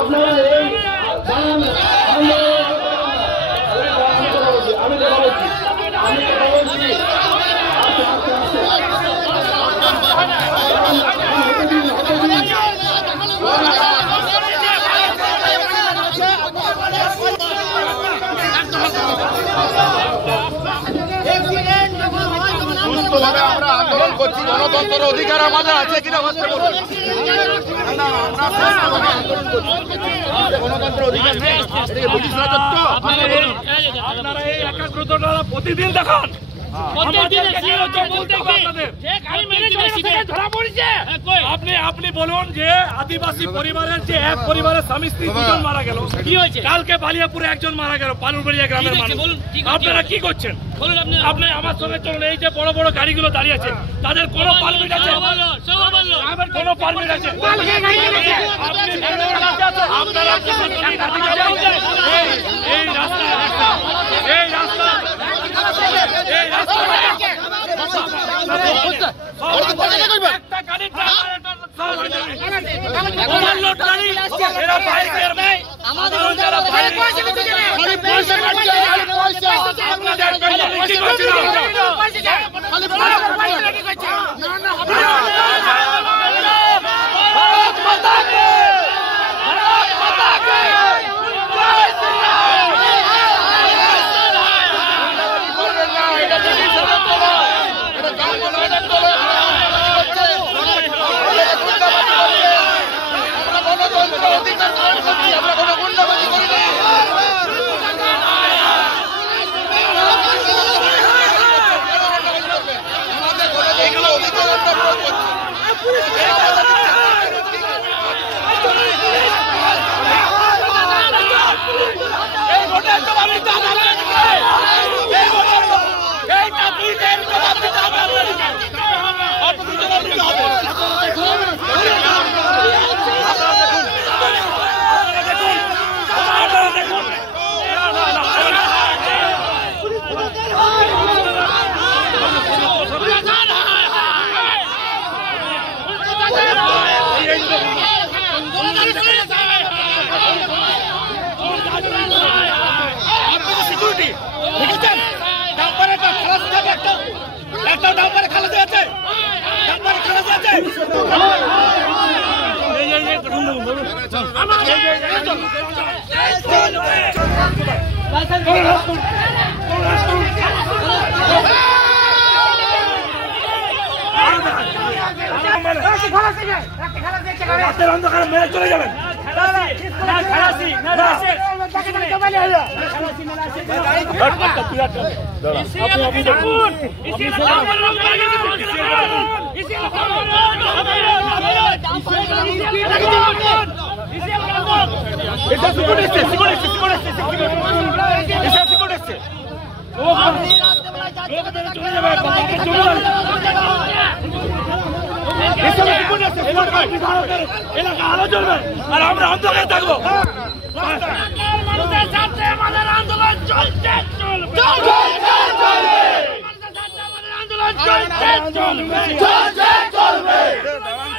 আপনারা এই সুস্থভাবে আমরা আন্দোলন করছি, গণতন্ত্রের অধিকার আমাদের আছে কিনা বুঝতে বলুন। গণতন্ত্রের অধিকার আপনারা এই একাগ্রতাটা প্রতিদিন দেখান। আপনি বলুন যে আদিবাসী পরিবারের যে এক পরিবারের স্বামী স্ত্রী দুজন মারা গেল, কি হয়েছে? কালকে বালিয়াপুরে একজন মারা গেল, পালুরবাড়িয়া গ্রামের মানুষ। আপনারা কি করছেন? আপনি আমার সঙ্গে চলুন। এই যে বড় বড় গাড়িগুলো দাঁড়িয়ে আছে, তাদের কোনো পারমিট আছে? কোনো পারমিট আছে? আপনারা এই রাস্তা অন্ধকারে মেরে চলে যাবেন। এলাকা আলো চলবে আর আমরা অন্ধকারে থাকবো। আন্দোলন চলছে চলবে।